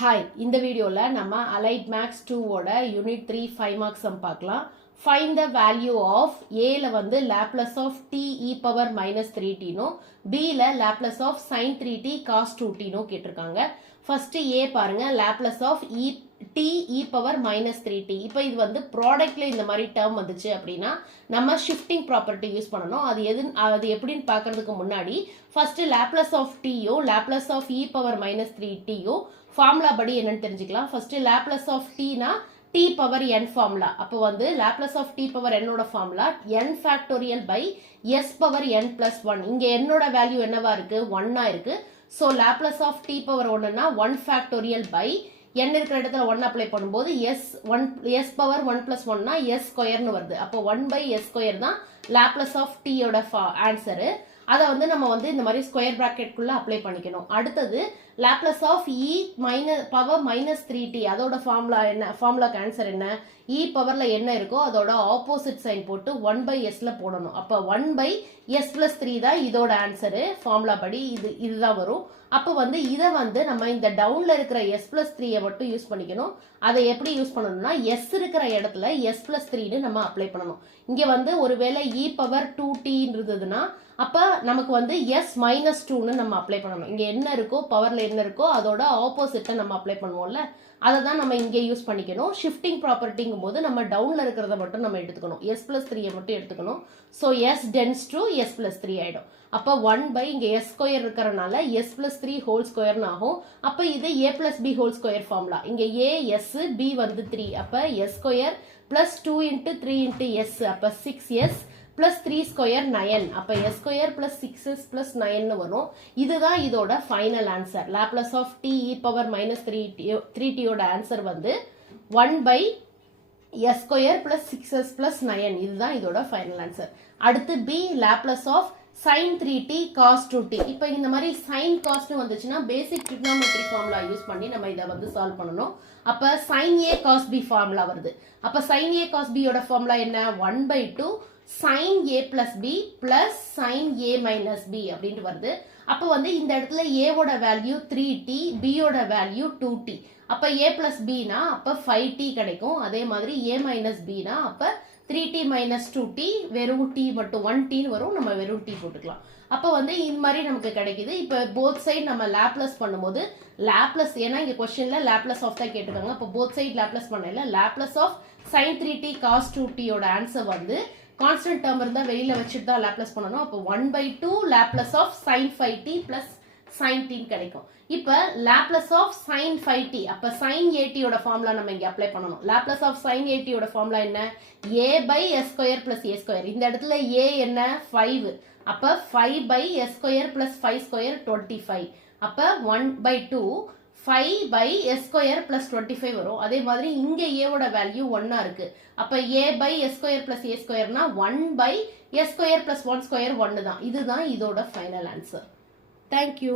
Hi, இந்த வீடியோவில் நம்ம அலைட் மேக்ஸ் 2 ஓட யூனிட் 3 5 மார்க்ஸ் சம் பார்க்கலாம். ஃபைண்ட் த வேல்யூ ஆஃப் ஏல வந்து Laplace of t e power minus 3t பில Laplace of sine 3t cos 2t கேட்டிருக்காங்க. ஃபர்ஸ்ட் ஏ பாருங்க, Laplace of t e power minus 3t. இப்போ இது வந்து ப்ராடக்ட்ல இந்த மாதிரி டேர்ம் வந்துச்சு அப்படின்னா நம்ம ஷிஃப்டிங் ப்ராப்பர்ட்டி யூஸ் பண்ணணும். அது எப்படின்னு பார்க்கறதுக்கு முன்னாடி ஃபர்ஸ்ட் லேப்லஸ் ஆஃப் டியோ Laplace of e power minus 3t formula படி என்னன்னு தெரிஞ்சுக்கலாம். ஃபர்ஸ்ட் லேப்லஸ் ஆஃப் டீனா டி பவர் என் ஃபார்முலா. அப்போ வந்து லேப்லஸ் ஆஃப் டி பவர் என்னோட formula n factorial by s power n plus 1. இங்க என்னோட வேல்யூ என்னவா இருக்கு, 1 இருக்கு. So Laplace of t power 1னா 1 ஃபேக்டோரியல் பை n இருக்கிற இடத்துல 1 அப்ளை பண்ணும்போது எஸ் பவர் 1 பிளஸ் 1னா எஸ் ஸ்கொயர்னு வருது. அப்போ 1 பை எஸ் ஸ்கொயர் தான் லேப்லஸ் ஆஃப் டீயோட ஆன்சரு. அதை வந்து நம்ம வந்து இந்த மாதிரி ஸ்கொயர் பிராக்கெட்குள்ள அப்ளை பண்ணிக்கணும். அடுத்தது Laplace of e power minus 3t, அதோட ஃபார்முலா என்ன, ஃபார்முலாக்கு ஆன்சர் என்ன, இ பவர்ல என்ன இருக்கோ அதோட ஆப்போசிட் சைன் போட்டு 1 பை எஸ்ல போடணும். அப்போ 1 பை எஸ் பிளஸ் 3 தான் இதோட ஆன்சரு. ஃபார்முலா படி இதுதான் வரும். அப்போ வந்து இதை வந்து நம்ம இந்த டவுன்ல இருக்கிற எஸ் பிளஸ் 3 மட்டும் யூஸ் பண்ணிக்கணும். அதை எப்படி யூஸ் பண்ணணும்னா எஸ் இருக்கிற இடத்துல எஸ் பிளஸ் 3 நம்ம அப்ளை பண்ணணும். இங்க வந்து ஒருவேளை இ பவர் 2t இருந்ததுன்னா அப்ப நமக்கு வந்து எஸ் மைனஸ் 2ன்னு நம்ம அப்ளை பண்ணணும். இங்க என்ன இருக்கோ பவர்ல என்ன இருக்கோ அதோட ஆப்போசிட்டை நம்ம அப்ளை பண்ணுவோம்ல, அதை தான் நம்ம இங்க யூஸ் பண்ணிக்கணும். ஷிஃப்டிங் ப்ராப்பர்ட்டிங்கும் போது நம்ம டவுன்ல இருக்கிறத மட்டும் நம்ம எடுத்துக்கணும், எஸ் பிளஸ் 3 மட்டும் எடுத்துக்கணும். So s tends to s plus 3 ஆயிடும். அப்போ 1 பை இங்க எஸ் ஸ்கொயர் இருக்கிறனால எஸ் பிளஸ் 3 ஹோல் ஸ்கொயர்னு ஆகும். அப்போ இது a plus b whole square formula. இங்க ஏ எஸ் பி வந்து 3. அப்போ s square plus 2 into 3 into s, அப்போ 6s பிளஸ் 3 ஸ்கொயர் 9. அப்போ s square plus 6s plus 9 வரும். இதுதான் இதோட final answer. Laplace of t e power minus 3t answer வந்து 1 by s square plus 6s plus 9. இதுதான் இதோட ஃபைனல் ஆன்சர். அடுத்து B Laplace of sin 3t cos 2t. இப்போ இந்த மாதிரி sin cos வந்துச்சுன்னா பேசிக் ட்ரிக்னாமெட்ரி ஃபார்முலா யூஸ் பண்ணி நம்ம இதை வந்து சால்வ் பண்ணணும். அப்ப sin a cos b formula வருது. அப்ப sin a cos b யோட ஃபார்முலா என்ன, 1 by 2 sin a plus b plus sin a minus b அப்படின்ட்டு வருது. அப்போ வந்து இந்த இடத்துல a ஓட வேல்யூ 3t, b யோட வேல்யூ 2t. அப்ப a plus b னா அப்ப 5t கிடைக்கும். அதே மாதிரி a minus b னா அப்ப 3t minus 2t, வெறும் t மட்டும் 1t வரும், நம்ம வெறும் t போட்டுக்கலாம். அப்போ வந்து இந்த மாதிரி நமக்கு கிடைக்குது. இப்போ போத் சைடு நம்ம லேப்லஸ் பண்ணும்போது லேப்லஸ், ஏன்னா இங்க கொஸ்டின்ல லேப்லஸ் ஆஃப் தான் கேட்டுருக்காங்க. அப்போ போத் சைடு லேப்லஸ் பண்ணல Laplace of sin 3t cos 2t யோட ஆன்சர் வந்து கான்ஸ்டன்ட் டேர்ம் இருந்தா வெளியில வச்சுட்டு தான் லேப்லஸ் பண்ணணும். அப்போ 1 by 2 Laplace of sin 5t plus sin t கிடைக்கும். இப்ப லேப்லஸ் ஆஃப் sin 5t, அப்ப sin 8 யோட ஃபார்முலா நம்ம இங்க அப்ளை பண்ணணும். லேப்லஸ் ஆஃப் sin 8 யோட ஃபார்முலா என்ன, a by s square plus a square. இந்த இடத்துல a என்ன 5, அப்ப 5 by s square plus 5 square 25. அப்ப 1 by 2 5 by s square plus 25 வரும். அதே மாதிரி இங்க a ஓட வேல்யூ 1 இருக்கு. அப்ப a by s square plus a ஸ்கொயர்னா 1 by s square plus 1 square 1 தான். இதுதான் இதோட ஃபைனல் ஆன்சர். தேங்க்யூ.